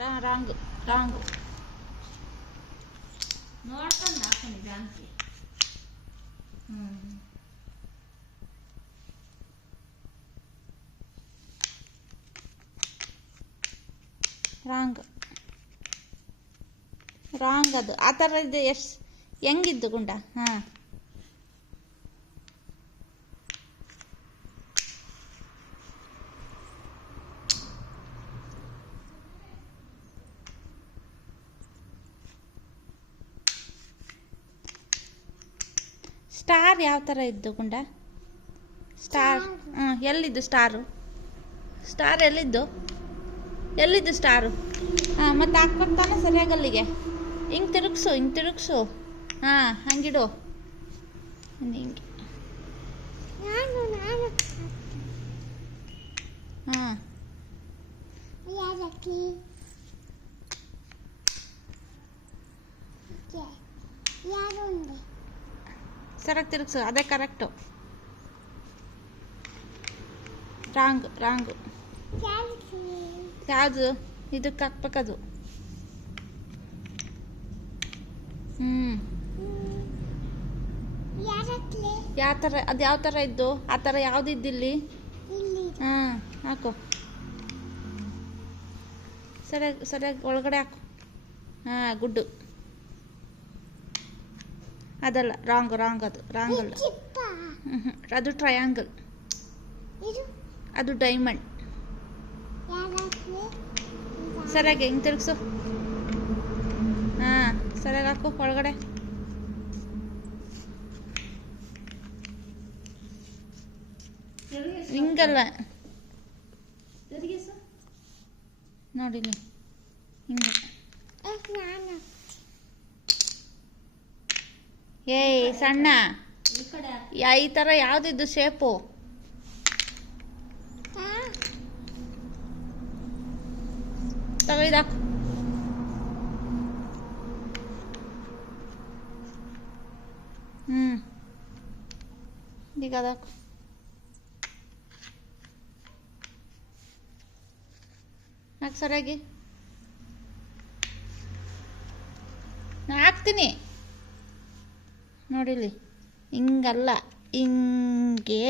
Wrong wrong ನೋಡ್ಕೊಂಡು ಹಾಕೊಂಡು Jhansi. Wrong wrong ಅದು ಆ ಥರ ಇದೆ. ಎಷ್ಟು ಹೆಂಗಿದ್ದು ಗುಂಡ? ಹಾಂ ಸ್ಟಾರ್ ಯಾವ ಥರ ಇದ್ದು ಗುಂಡ? ಸ್ಟಾರ್ ಎಲ್ಲಿದ್ದು ಸ್ಟಾರು? ಸ್ಟಾರ್ ಎಲ್ಲಿದ್ದು? ಎಲ್ಲಿದ್ದು ಸ್ಟಾರು? ಹಾಂ ಮತ್ತೆ ಹಾಕ್ಕೊಡ್ತಾನೆ ಸರಿಯಾಗಿ ಅಲ್ಲಿಗೆ. ಹಿಂಗೆ ತಿರುಗಿಸು, ಹಿಂಗೆ ತಿರುಗಿಸು. ಹಾಂ ಹಂಗಿಡು ಹಿಂಗೆ. ಹಾಂ ಸರಿಯಾಗಿ ತಿರುಗಿಸು, ಅದೇ ಕರೆಕ್ಟು. ರಾಂಗ್ ರಾಂಗ್ ಯಾವುದು? ಇದಕ್ಕೆ ಹಾಕ್ಬೇಕದು. ಯಾವ ಥರ ಅದು? ಯಾವ ಥರ ಇದ್ದು? ಆ ಥರ ಯಾವ್ದು ಇದ್ದಿಲ್ಲಿ? ಹಾಂ ಹಾಕು, ಸರಿಯಾಗಿ ಸರಿಯಾಗಿ ಒಳಗಡೆ ಹಾಕು. ಹಾಂ ಗುಡ್ಡು. ಅದಲ್ಲ, ರಾಂಗ್ ರಾಂಗ್, ಅದು ರಾಂಗ್ ಅಲ್ಲ. ಅದು ಟ್ರಯಾಂಗಲ್, ಅದು ಡೈಮಂಡ್. ಸರಿಯಾಗಿ ಹೆಂಗೆ ತಿರುಗಿಸು. ಹಾಂ ಸರಿಯಾಗಿ ಹಾಕು ಒಳಗಡೆ. ಹಿಂಗಲ್ಲ ನೋಡಿಲಿ, ಹಿಂಗೆ. ಏಯ್ ಸಣ್ಣ, ಈ ಥರ ಯಾವುದಿದ್ದು ಶೇಪು? ತಗೊಯ್ದಾಕು. ಈಗ ಅದಾಕು. ಹಾಕಿ ಸರಿಯಾಗಿ. ನಾ ಹಾಕ್ತೀನಿ ನೋಡಿಲಿ, ಹಿಂಗಲ್ಲ, ಹಿಂಗೆ.